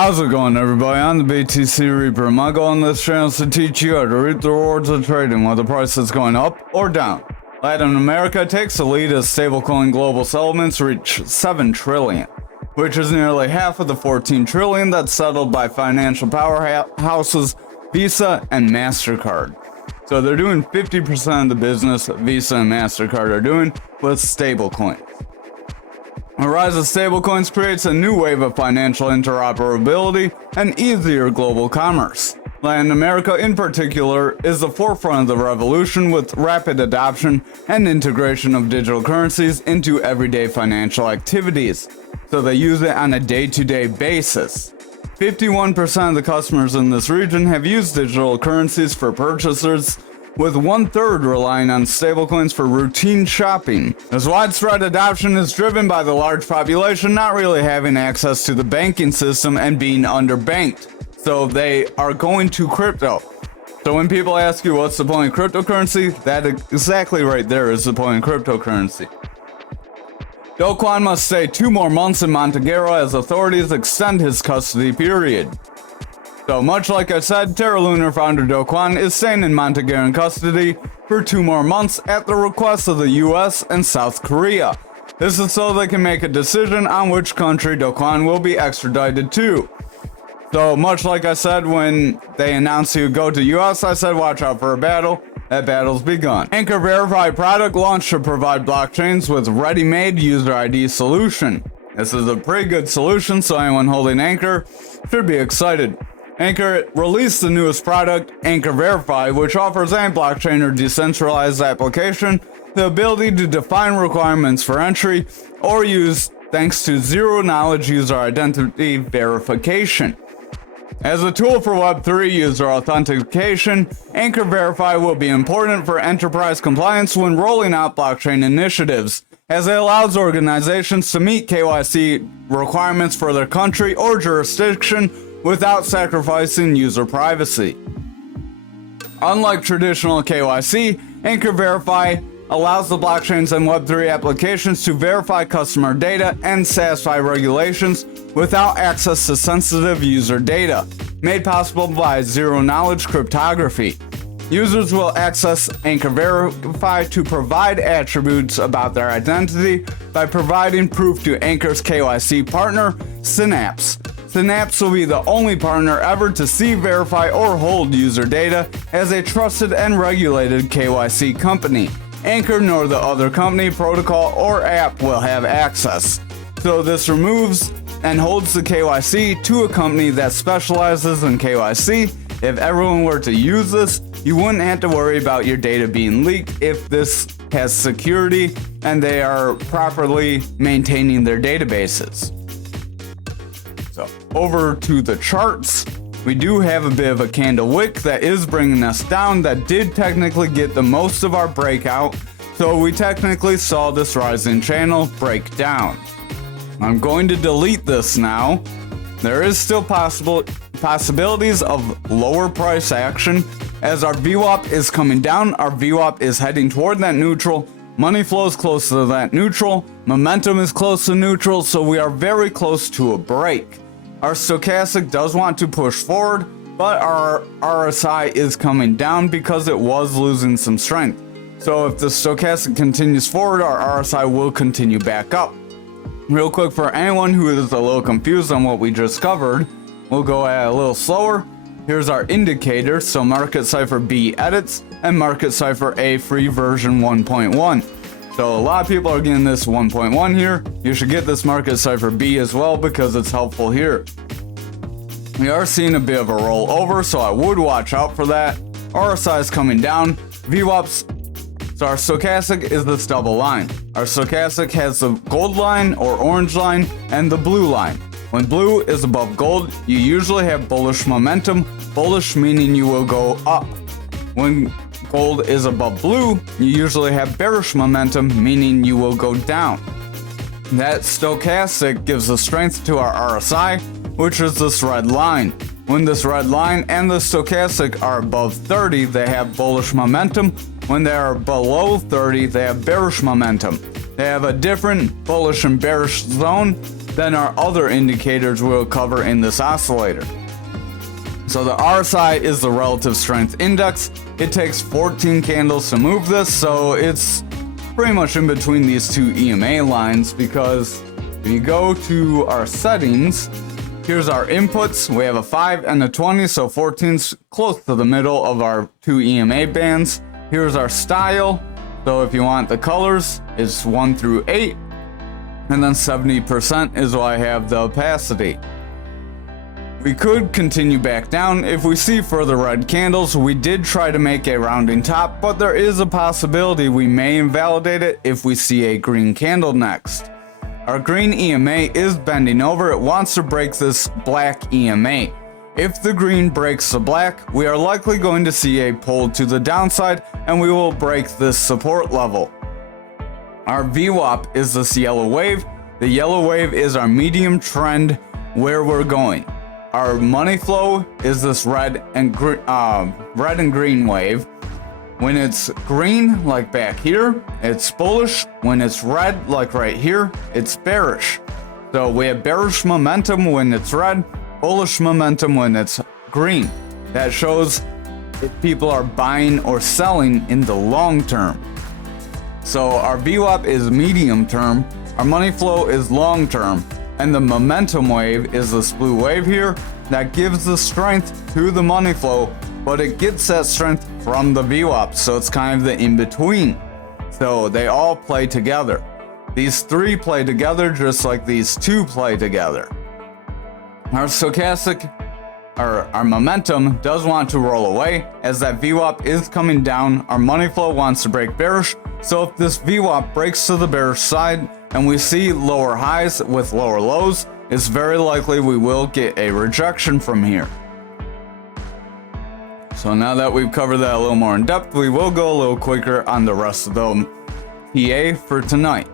How's it going, everybody? I'm the BTC Reaper. My goal on this channel is to teach you how to reap the rewards of trading while the price is going up or down. Latin America takes the lead as stablecoin global settlements reach 7 trillion, which is nearly half of the 14 trillion that's settled by financial powerhouses Visa and MasterCard. So they're doing 50% of the business Visa and MasterCard are doing with stablecoins. The rise of stablecoins creates a new wave of financial interoperability and easier global commerce. Latin America in particular is the forefront of the revolution with rapid adoption and integration of digital currencies into everyday financial activities, so they use it on a day-to-day basis. 51% of the customers in this region have used digital currencies for purchases, with 1/3 relying on stablecoins for routine shopping. This widespread adoption is driven by the large population not really having access to the banking system and being underbanked, so they are going to crypto. So when people ask you what's the point of cryptocurrency, that exactly right there is the point of cryptocurrency. Kwan must stay 2 more months in Montenegro as authorities extend his custody period. So much like I said, Terra Lunar founder Kwan is staying in Montenegrin custody for 2 more months at the request of the US and South Korea. This is so they can make a decision on which country Kwan will be extradited to. So much like I said when they announced he would go to US, I said watch out for a battle. That battle's begun. ANKR Verify product launched to provide blockchains with ready-made user ID solution. This is a pretty good solution, so anyone holding ANKR should be excited. ANKR released the newest product, ANKR Verify, which offers any blockchain or decentralized application the ability to define requirements for entry or use thanks to zero-knowledge user identity verification. As a tool for Web3 user authentication, ANKR Verify will be important for enterprise compliance when rolling out blockchain initiatives, as it allows organizations to meet KYC requirements for their country or jurisdiction without sacrificing user privacy. Unlike traditional KYC, ANKR Verify allows the blockchains and Web3 applications to verify customer data and satisfy regulations without access to sensitive user data, made possible by zero-knowledge cryptography. Users will access ANKR Verify to provide attributes about their identity by providing proof to ANKR's KYC partner, Synapse. Synapse will be the only partner ever to see, verify, or hold user data as a trusted and regulated KYC company. ANKR nor the other company, protocol, or app will have access. So this removes and holds the KYC to a company that specializes in KYC. If everyone were to use this, you wouldn't have to worry about your data being leaked if this has security and they are properly maintaining their databases. So over to the charts. We do have a bit of a candle wick that is bringing us down that did technically get the most of our breakout, so we technically saw this rising channel break down. I'm going to delete this now. There is still possibilities of lower price action as our VWAP is coming down, our VWAP is heading toward that neutral, money flow is close to that neutral, momentum is close to neutral, so we are very close to a break. Our stochastic does want to push forward, but our RSI is coming down because it was losing some strength. So if the stochastic continues forward, our RSI will continue back up. Real quick, for anyone who is a little confused on what we just covered, we'll go at a little slower. Here's our indicators, so Market Cipher B edits and Market Cipher A free version 1.1. So a lot of people are getting this 1.1 here. You should get this Market Cipher B as well because it's helpful here. We are seeing a bit of a rollover, so I would watch out for that. RSI is coming down. VWAPs. So our stochastic is this double line. Our stochastic has the gold line or orange line and the blue line. When blue is above gold, you usually have bullish momentum. Bullish meaning you will go up. When gold is above blue, you usually have bearish momentum, meaning you will go down. That stochastic gives the strength to our RSI, which is this red line. When this red line and the stochastic are above 30, they have bullish momentum. When they are below 30, they have bearish momentum. They have a different bullish and bearish zone than our other indicators we'll cover in this oscillator. So the RSI is the relative strength index. It takes 14 candles to move this, so it's pretty much in between these two EMA lines, because if you go to our settings, here's our inputs. We have a 5 and a 20, so 14's close to the middle of our two EMA bands. Here's our style. So if you want the colors, it's 1 through 8. And then 70% is why I have the opacity. We could continue back down if we see further red candles. We did try to make a rounding top, but there is a possibility we may invalidate it if we see a green candle next. Our green EMA is bending over. It wants to break this black EMA. If the green breaks the black, we are likely going to see a pull to the downside, and we will break this support level. Our VWAP is this yellow wave. The yellow wave is our medium trend where we're going. Our money flow is this red and green wave. When it's green, like back here, it's bullish. When it's red, like right here, it's bearish. So we have bearish momentum when it's red, bullish momentum when it's green. That shows if people are buying or selling in the long term. So our VWAP is medium term, our money flow is long term, and the momentum wave is this blue wave here that gives the strength to the money flow, but it gets that strength from the VWAP, so it's kind of the in-between. So they all play together. These three play together just like these two play together. Our stochastic, our momentum does want to roll away. As that VWAP is coming down, our money flow wants to break bearish. So if this VWAP breaks to the bearish side and we see lower highs with lower lows, it's very likely we will get a rejection from here. So now that we've covered that a little more in depth, we will go a little quicker on the rest of the PA for tonight.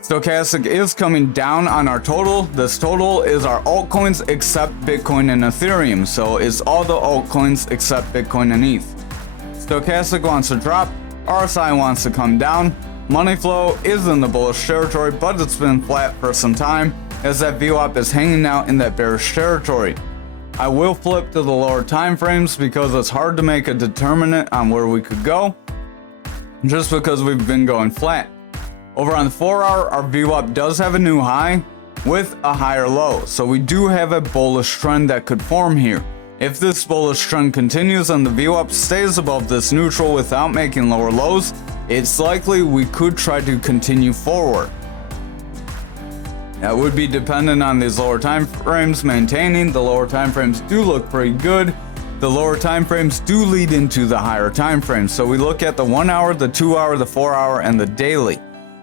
Stochastic is coming down on our total. This total is our altcoins except Bitcoin and Ethereum. So it's all the altcoins except Bitcoin and ETH. Stochastic wants to drop. RSI wants to come down. Money flow is in the bullish territory, but it's been flat for some time as that VWAP is hanging out in that bearish territory. I will flip to the lower time frames because it's hard to make a determinant on where we could go, just because we've been going flat. Over on the 4 hour, our VWAP does have a new high with a higher low, so we do have a bullish trend that could form here. If this bullish trend continues and the VWAP stays above this neutral without making lower lows, it's likely we could try to continue forward. That would be dependent on these lower time frames maintaining. The lower time frames do look pretty good. The lower time frames do lead into the higher time frames. So we look at the 1 hour, the 2 hour, the 4 hour, and the daily.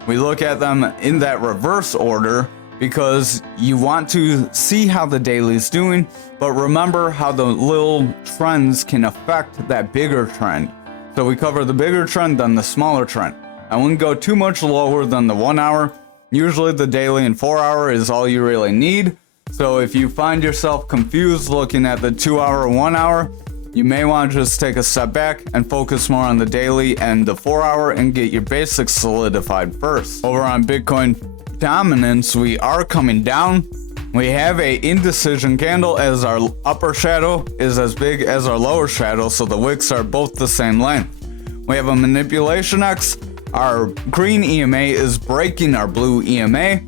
We look at them in that reverse order because you want to see how the daily is doing, but remember how the little trends can affect that bigger trend. So we cover the bigger trend, then the smaller trend. I wouldn't go too much lower than the 1 hour. Usually the daily and 4 hour is all you really need. So if you find yourself confused looking at the 2 hour and 1 hour, you may want to just take a step back and focus more on the daily and the 4 hour and get your basics solidified first. Over on Bitcoin dominance, we are coming down. We have a indecision candle as our upper shadow is as big as our lower shadow, so the wicks are both the same length. We have a manipulation X. Our green EMA is breaking our blue EMA,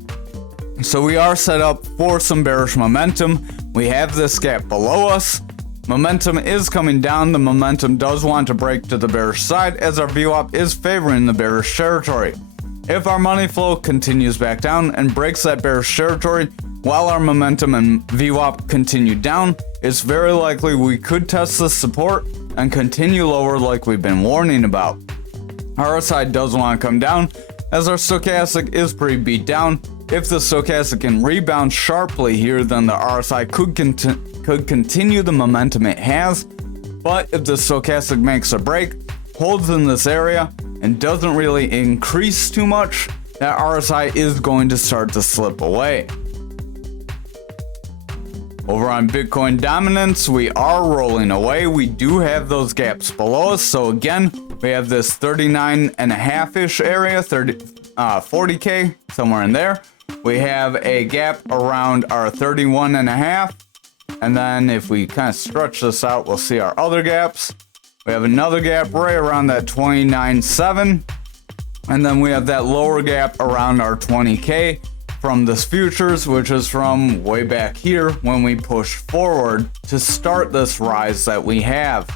so we are set up for some bearish momentum. We have this gap below us. Momentum is coming down. The momentum does want to break to the bearish side as our VWAP is favoring the bearish territory. If our money flow continues back down and breaks that bearish territory while our momentum and VWAP continue down, it's very likely we could test this support and continue lower like we've been warning about. RSI does want to come down as our stochastic is pretty beat down. If the stochastic can rebound sharply here, then the RSI could continue the momentum it has. But if the stochastic makes a break, holds in this area, and doesn't really increase too much, that RSI is going to start to slip away. Over on Bitcoin dominance, we are rolling away. We do have those gaps below us. So again, we have this 39.5-ish area, 40K, somewhere in there. we have a gap around our 31.5. And then if we kind of stretch this out, we'll see our other gaps. We have another gap right around that 29.7. And then we have that lower gap around our 20K from this futures, which is from way back here when we push forward to start this rise that we have.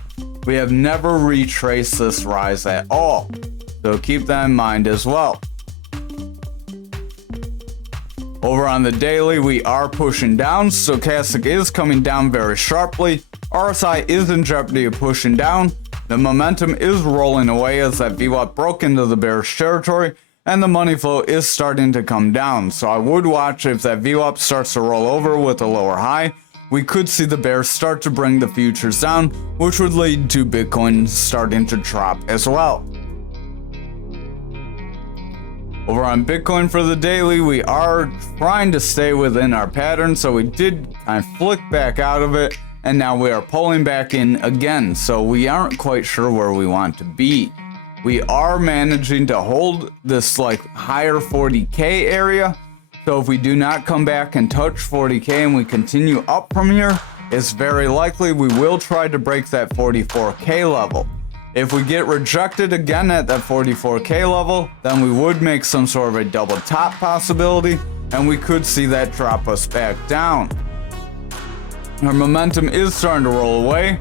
We have never retraced this rise at all. So keep that in mind as well. Over on the daily, we are pushing down. Stochastic is coming down very sharply. RSI is in jeopardy of pushing down. The momentum is rolling away as that VWAP broke into the bearish territory, and the money flow is starting to come down. So I would watch if that VWAP starts to roll over with a lower high. We could see the bears start to bring the futures down, which would lead to Bitcoin starting to drop as well. Over on Bitcoin for the daily, we are trying to stay within our pattern, so we did kind of flick back out of it, and now we are pulling back in again, so we aren't quite sure where we want to be. We are managing to hold this like higher 40K area, so if we do not come back and touch 40K and we continue up from here, it's very likely we will try to break that 44K level. If we get rejected again at that 44K level, then we would make some sort of a double top possibility, and we could see that drop us back down. Our momentum is starting to roll away.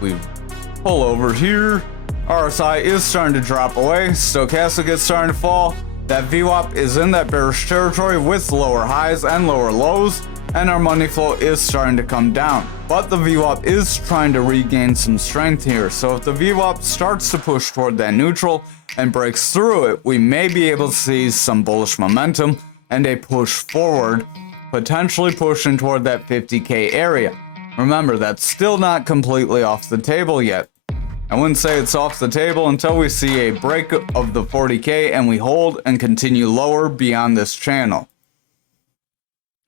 We pull over here. RSI is starting to drop away. Stochastic is starting to fall. That VWAP is in that bearish territory with lower highs and lower lows, and our money flow is starting to come down. But the VWAP is trying to regain some strength here, so if the VWAP starts to push toward that neutral and breaks through it, we may be able to see some bullish momentum and a push forward, potentially pushing toward that 50K area. Remember, that's still not completely off the table yet. I wouldn't say it's off the table until we see a break of the 40K and we hold and continue lower beyond this channel.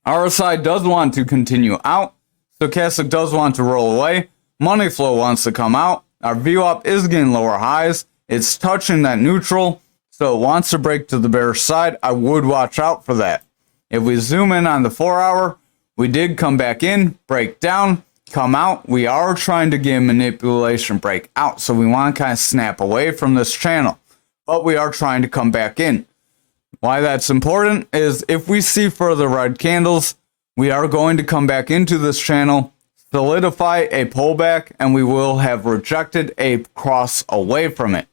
RSI does want to continue out. Stochastic does want to roll away. Money flow wants to come out. Our VWAP is getting lower highs. It's touching that neutral, so it wants to break to the bearish side. I would watch out for that. If we zoom in on the 4 hour, we did come back in, break down, come out. We are trying to get manipulation break out, so we want to kind of snap away from this channel, but we are trying to come back in. Why that's important is if we see further red candles, we are going to come back into this channel, solidify a pullback, and we will have rejected a cross away from it.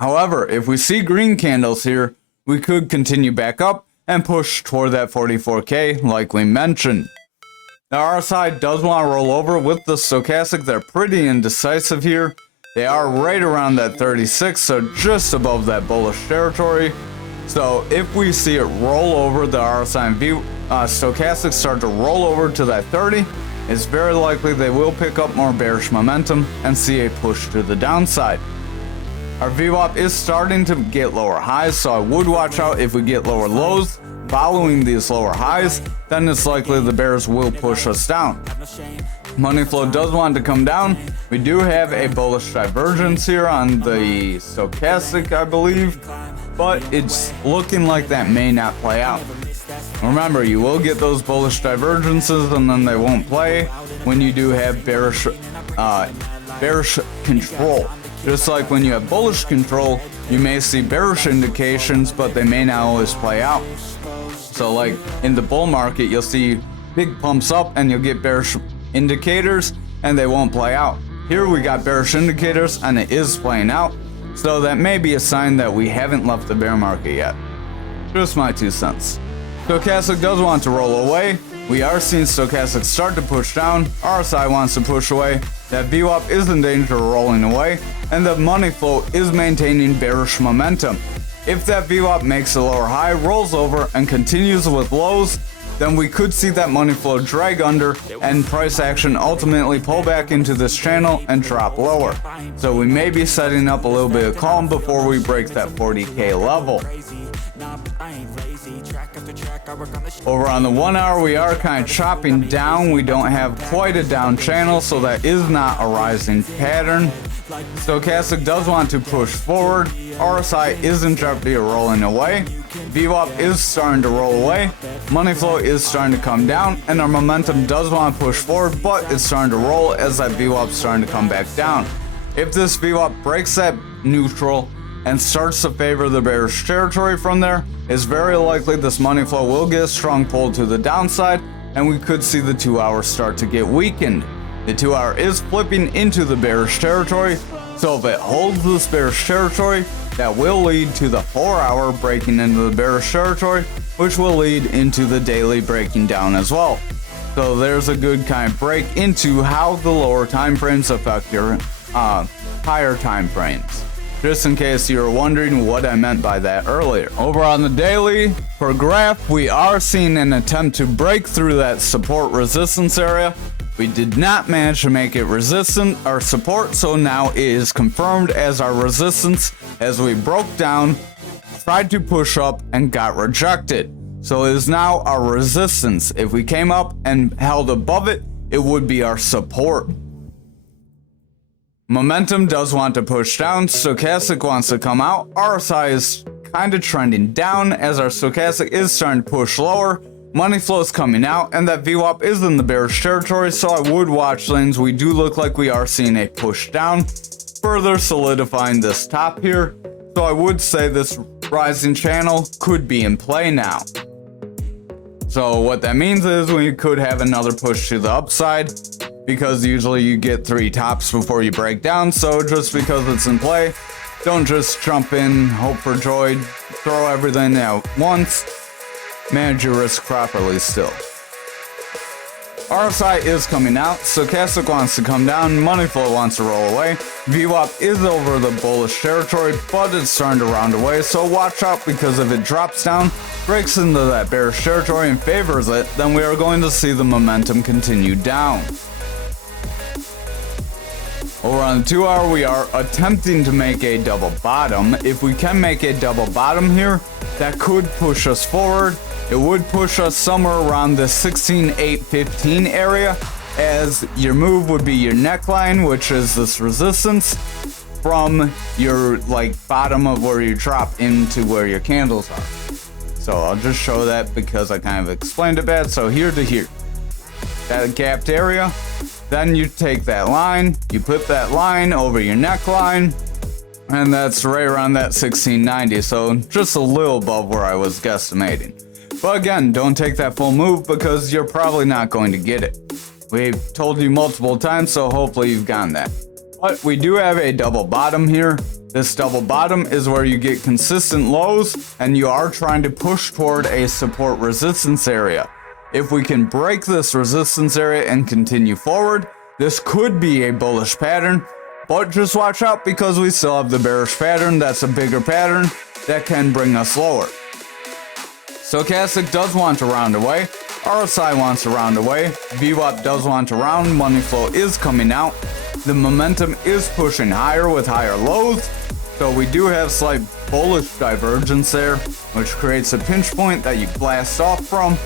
However, if we see green candles here, we could continue back up and push toward that 44K like we mentioned. The RSI does want to roll over with the stochastic. They're pretty indecisive here. They are right around that 36, so just above that bullish territory. So if we see it roll over, the RSI and stochastic start to roll over to that 30, it's very likely they will pick up more bearish momentum and see a push to the downside. Our VWAP is starting to get lower highs, so I would watch out if we get lower lows following these lower highs, then it's likely the bears will push us down. Money flow does want to come down. We do have a bullish divergence here on the stochastic, I believe, but it's looking like that may not play out. Remember, you will get those bullish divergences and then they won't play when you do have bearish control. Just like when you have bullish control, you may see bearish indications, but they may not always play out. So like in the bull market, you'll see big pumps up and you'll get bearish indicators and they won't play out. Here we got bearish indicators and it is playing out. So that may be a sign that we haven't left the bear market yet. Just my 2 cents. Stochastic does want to roll away. We are seeing stochastic start to push down. RSI wants to push away. That VWAP is in danger of rolling away, and the money flow is maintaining bearish momentum. If that VWAP makes a lower high, rolls over, and continues with lows, then we could see that money flow drag under and price action ultimately pull back into this channel and drop lower. So we may be setting up a little bit of calm before we break that 40K level. Over on the 1 hour, we are kind of chopping down. We don't have quite a down channel, so that is not a rising pattern. Stochastic does want to push forward. RSI is in jeopardy of rolling away. VWAP is starting to roll away. Money flow is starting to come down, and our momentum does want to push forward, but it's starting to roll as that VWAP is starting to come back down. If this VWAP breaks that neutral and starts to favor the bearish territory from there, it's very likely this money flow will get a strong pull to the downside, and we could see the 2 hour start to get weakened. The 2 hour is flipping into the bearish territory, so if it holds this bearish territory, that will lead to the 4 hour breaking into the bearish territory, which will lead into the daily breaking down as well. So there's a good kind of break into how the lower time frames affect your higher time frames. Just in case you were wondering what I meant by that earlier. Over on the daily, per graph, we are seeing an attempt to break through that support resistance area. We did not manage to make it resistant or support, so now it is confirmed as our resistance as we broke down, tried to push up, and got rejected. So it is now our resistance. If we came up and held above it, it would be our support. Momentum does want to push down, stochastic wants to come out, RSI is kind of trending down as our stochastic is starting to push lower, money flow is coming out, and that VWAP is in the bearish territory, so I would watch things. We do look like we are seeing a push down, further solidifying this top here, so I would say this rising channel could be in play now. So what that means is we could have another push to the upside, because usually you get 3 tops before you break down, so just because it's in play, don't just jump in, hope for joy, throw everything out once, manage your risk properly still. RSI is coming out, stochastic wants to come down, money flow wants to roll away, VWAP is over the bullish territory, but it's starting to round away, so watch out, because if it drops down, breaks into that bearish territory and favors it, then we are going to see the momentum continue down. Over on the 2 hour, we are attempting to make a double bottom. If we can make a double bottom here, that could push us forward. It would push us somewhere around the 16,815 area, as your move would be your neckline, which is this resistance, from your bottom of where you drop into where your candles are. So I'll just show that because I kind of explained it bad. So here to here, that gapped area. Then you take that line, you put that line over your neckline, and that's right around that 1690, so just a little above where I was guesstimating. But again, don't take that full move because you're probably not going to get it. We've told you multiple times, so hopefully you've gotten that. But we do have a double bottom here. This double bottom is where you get consistent lows, and you are trying to push toward a support resistance area. If we can break this resistance area and continue forward, this could be a bullish pattern, but just watch out because we still have the bearish pattern. That's a bigger pattern that can bring us lower. Stochastic does want to round away, RSI wants to round away, VWAP does want to round, money flow is coming out, the momentum is pushing higher with higher lows, so we do have slight bullish divergence there, which creates a pinch point that you blast off from.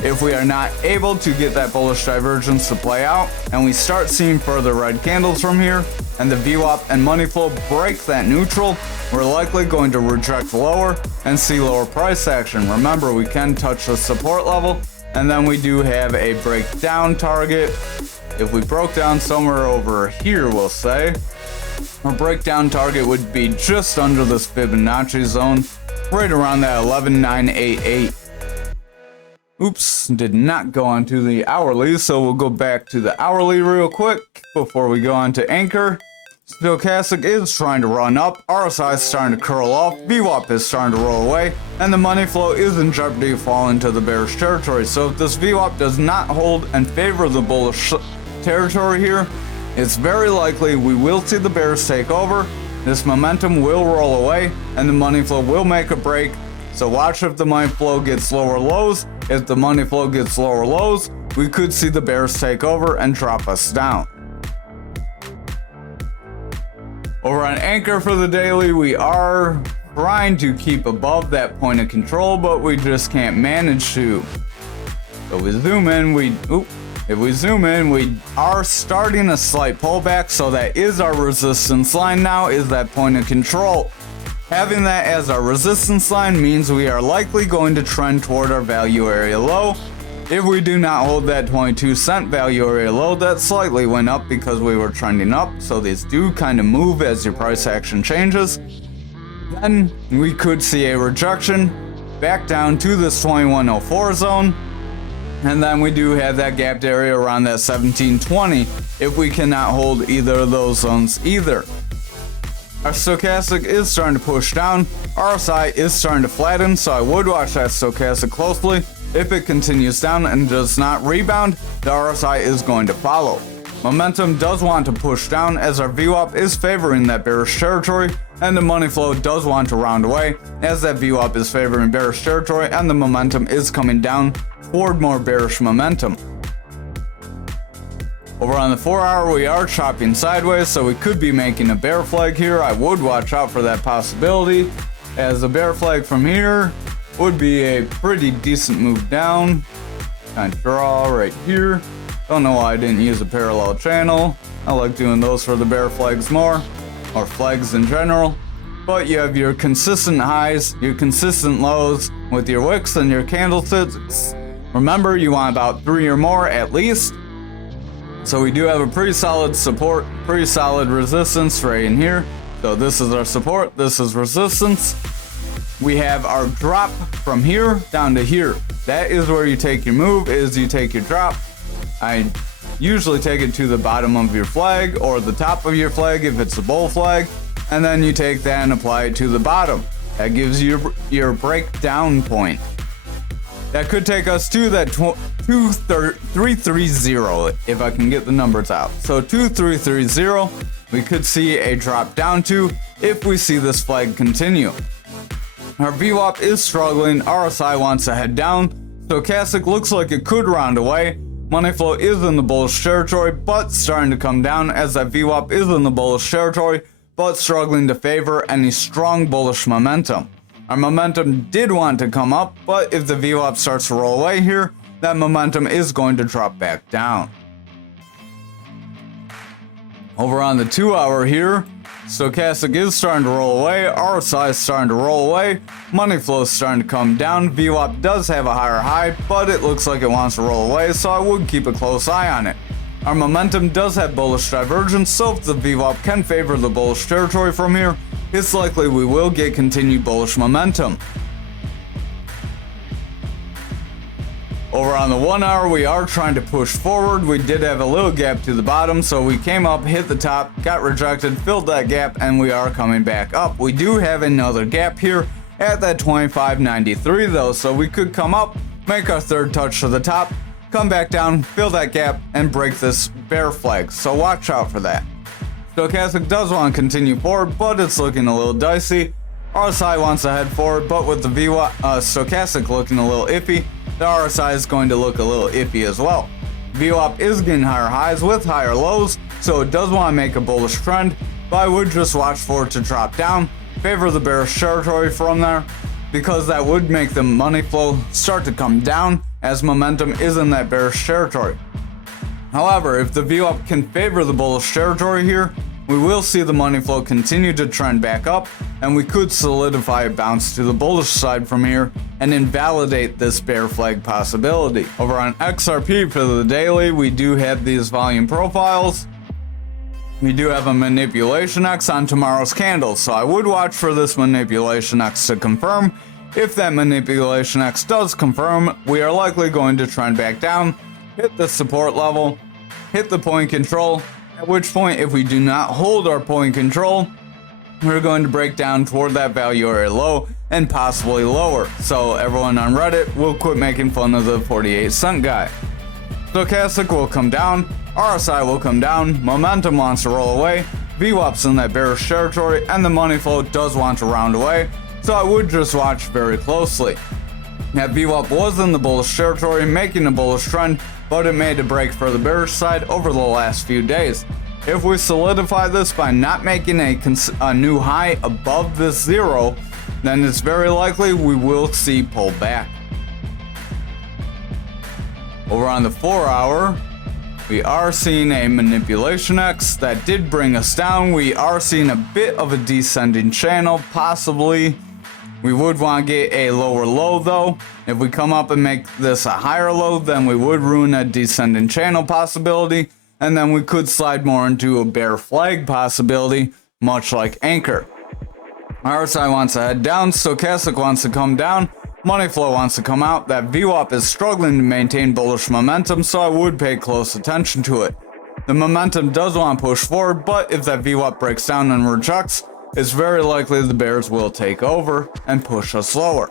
If we are not able to get that bullish divergence to play out, and we start seeing further red candles from here, and the VWAP and money flow break that neutral, we're likely going to reject lower and see lower price action. Remember, we can touch the support level, and then we do have a breakdown target. If we broke down somewhere over here, we'll say, our breakdown target would be just under this Fibonacci zone, right around that 11,988. Oops, did not go on to the hourly, so we'll go back to the hourly real quick before we go on to ANKR. Stochastic is trying to run up, RSI is starting to curl off, VWAP is starting to roll away, and the money flow is in jeopardy of falling into the bearish territory. So if this VWAP does not hold and favor the bullish territory here, it's very likely we will see the bears take over, this momentum will roll away, and the money flow will make a break. So watch if the money flow gets lower lows. If the money flow gets lower lows, we could see the bears take over and drop us down. Over on ANKR for the daily, we are trying to keep above that point of control, but we just can't manage to. So we zoom in, if we zoom in, we are starting a slight pullback, so that is our resistance line now, is that point of control. Having that as our resistance line means we are likely going to trend toward our value area low. If we do not hold that 22-cent value area low, that slightly went up because we were trending up, so these do kind of move as your price action changes. Then we could see a rejection back down to this 2104 zone, and then we do have that gapped area around that 1720 if we cannot hold either of those zones either. Our stochastic is starting to push down, RSI is starting to flatten, so I would watch that stochastic closely. If it continues down and does not rebound, the RSI is going to follow. Momentum does want to push down as our VWAP is favoring that bearish territory, and the money flow does want to round away as that VWAP is favoring bearish territory and the momentum is coming down toward more bearish momentum. Over on the 4-hour, we are chopping sideways, so we could be making a bear flag here. I would watch out for that possibility, as a bear flag from here would be a pretty decent move down. Kind of draw right here. Don't know why I didn't use a parallel channel. I like doing those for the bear flags more, or flags in general. But you have your consistent highs, your consistent lows with your wicks and your candlesticks. Remember, you want about 3 or more at least. So we do have a pretty solid support, pretty solid resistance right in here. So this is our support, this is resistance. We have our drop from here down to here. That is where you take your move, is you take your drop. I usually take it to the bottom of your flag or the top of your flag if it's a bull flag. And then you take that and apply it to the bottom. That gives you your breakdown point. That could take us to that 330 if I can get the numbers out. So 2330 we could see a drop down to if we see this flag continue. Our VWAP is struggling, RSI wants to head down, stochastic looks like it could round away, money flow is in the bullish territory but starting to come down as that VWAP is in the bullish territory but struggling to favor any strong bullish momentum. Our momentum did want to come up, but if the VWAP starts to roll away here, that momentum is going to drop back down. Over on the 2-hour here, stochastic is starting to roll away, RSI is starting to roll away, money flow is starting to come down, VWAP does have a higher high, but it looks like it wants to roll away, so I would keep a close eye on it. Our momentum does have bullish divergence, so if the VWAP can favor the bullish territory from here, it's likely we will get continued bullish momentum. Over on the 1-hour, we are trying to push forward. We did have a little gap to the bottom, so we came up, hit the top, got rejected, filled that gap, and we are coming back up. We do have another gap here at that 25.93 though, so we could come up, make our third touch to the top, come back down, fill that gap, and break this bear flag, so watch out for that. Stochastic does want to continue forward, but it's looking a little dicey. RSI wants to head forward, but with the stochastic looking a little iffy, the RSI is going to look a little iffy as well. VWAP is getting higher highs with higher lows, so it does want to make a bullish trend, but I would just watch for it to drop down, favor the bearish territory from there, because that would make the money flow start to come down as momentum is in that bearish territory. However, if the VWAP can favor the bullish territory here, we will see the money flow continue to trend back up, and we could solidify a bounce to the bullish side from here and invalidate this bear flag possibility. Over on XRP for the daily, we do have these volume profiles. We do have a manipulation X on tomorrow's candle, so I would watch for this manipulation X to confirm. If that manipulation X does confirm, we are likely going to trend back down, hit the support level, hit the point control, at which point if we do not hold our point control, we're going to break down toward that value area low and possibly lower. So everyone on Reddit will quit making fun of the 48-cent guy. Stochastic will come down, RSI will come down, momentum wants to roll away, VWAP's in that bearish territory, and the money flow does want to round away, so I would just watch very closely. That VWAP was in the bullish territory, making a bullish trend, but it made a break for the bearish side over the last few days. If we solidify this by not making a new high above this zero, then it's very likely we will see pull back. Over on the 4-hour, We are seeing a manipulation X that did bring us down. We are seeing a bit of a descending channel, possibly. We would want to get a lower low though. If we come up and make this a higher low, then we would ruin a descending channel possibility, and then we could slide more into a bear flag possibility, much like ANKR. RSI wants to head down, stochastic wants to come down, money flow wants to come out. That VWAP is struggling to maintain bullish momentum, so I would pay close attention to it. The momentum does want to push forward, but if that VWAP breaks down and rejects, it's very likely the bears will take over and push us lower.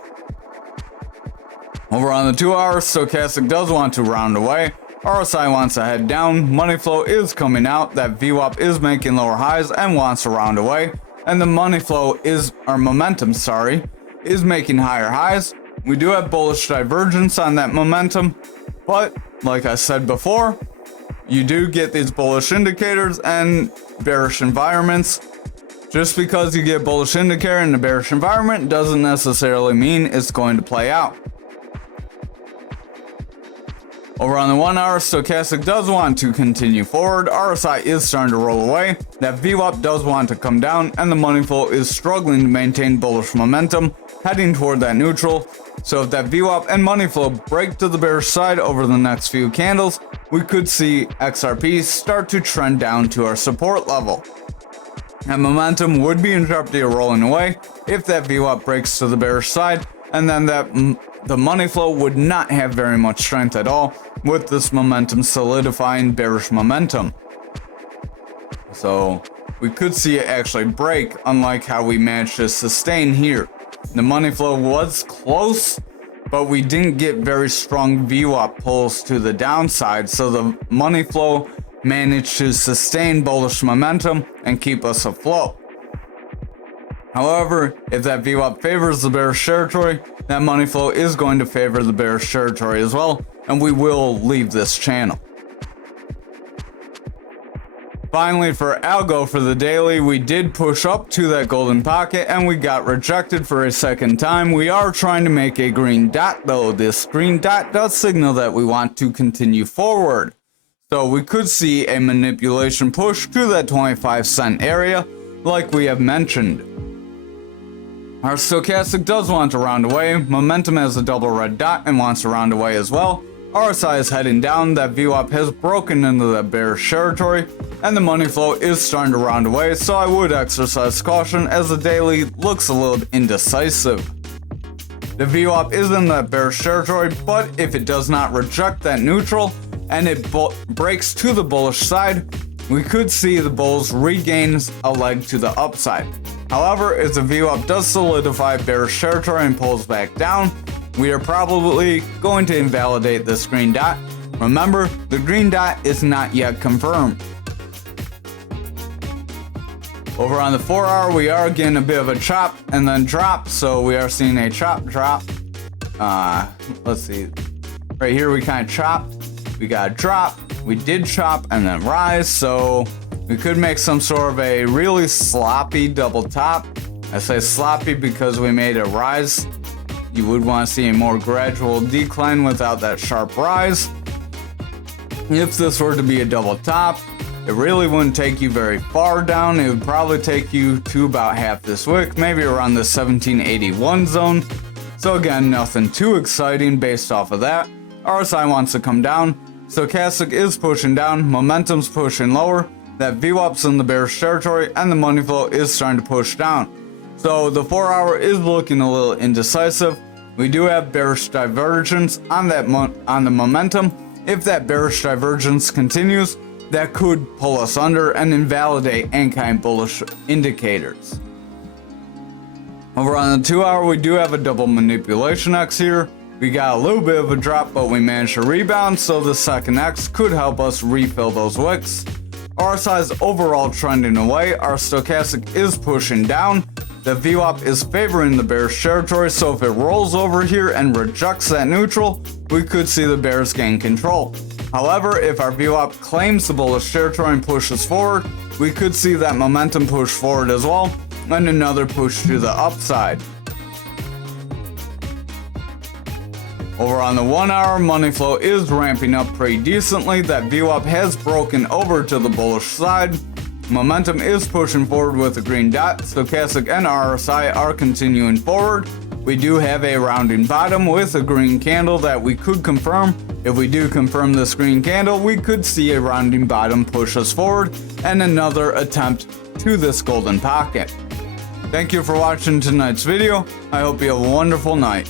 Over on the 2 hour, stochastic does want to round away. RSI wants to head down, money flow is coming out, that VWAP is making lower highs and wants to round away, and the money flow is, or momentum, is making higher highs. We do have bullish divergence on that momentum, but like I said before, you do get these bullish indicators and bearish environments. Just because you get bullish indicator in a bearish environment doesn't necessarily mean it's going to play out. Over on the 1 hour, stochastic does want to continue forward. RSI is starting to roll away. That VWAP does want to come down, and the money flow is struggling to maintain bullish momentum, heading toward that neutral. So if that VWAP and money flow break to the bearish side over the next few candles, we could see XRP start to trend down to our support level. And momentum would be in jeopardy of rolling away if that VWAP breaks to the bearish side, and then the money flow would not have very much strength at all, with this momentum solidifying bearish momentum. So we could see it actually break, unlike how we managed to sustain here. The money flow was close, but we didn't get very strong VWAP pulls to the downside, so the money flow managed to sustain bullish momentum and keep us afloat. However, if that VWAP favors the bearish territory, that money flow is going to favor the bearish territory as well, and we will leave this channel. Finally, for algo for the daily, we did push up to that golden pocket and we got rejected for a second time. We are trying to make a green dot though. This green dot does signal that we want to continue forward. So we could see a manipulation push to that 25-cent area, like we have mentioned. Our stochastic does want to round away. Momentum has a double red dot and wants to round away as well. RSI is heading down. That VWAP has broken into that bearish territory, and the money flow is starting to round away. So I would exercise caution as the daily looks a little indecisive. The VWAP is in that bearish territory, but if it does not reject that neutral and it breaks to the bullish side, we could see the bulls regain a leg to the upside. However, if the VWAP does solidify bearish territory and pulls back down, we are probably going to invalidate this green dot. Remember, the green dot is not yet confirmed. Over on the 4 hour, we are getting a bit of a chop and then drop, so we are seeing a chop drop. Let's see. Right here we kind of chopped. We got a drop. We did chop and then rise, so we could make some sort of a really sloppy double top. I say sloppy because we made a rise. You would want to see a more gradual decline without that sharp rise. If this were to be a double top, it really wouldn't take you very far down. It would probably take you to about half this wick, maybe around the 1781 zone. So again, nothing too exciting based off of that. RSI wants to come down. Stochastic is pushing down. Momentum's pushing lower. That VWAP's in the bearish territory, and the money flow is starting to push down. So the 4 hour is looking a little indecisive. We do have bearish divergence on that on the momentum. If that bearish divergence continues, that could pull us under and invalidate any kind of bullish indicators. Over on the 2 hour, we do have a double manipulation X here. We got a little bit of a drop, but we managed to rebound, so the second X could help us refill those wicks. RSI is overall trending away. Our stochastic is pushing down. The VWAP is favoring the bearish territory, so if it rolls over here and rejects that neutral, we could see the bears gain control. However, if our VWAP claims the bullish territory and pushes forward, we could see that momentum push forward as well, and another push to the upside. Over on the 1 hour, money flow is ramping up pretty decently. That VWAP has broken over to the bullish side. Momentum is pushing forward with a green dot. Stochastic and RSI are continuing forward. We do have a rounding bottom with a green candle that we could confirm. If we do confirm this green candle, we could see a rounding bottom push us forward and another attempt to this golden pocket. Thank you for watching tonight's video. I hope you have a wonderful night.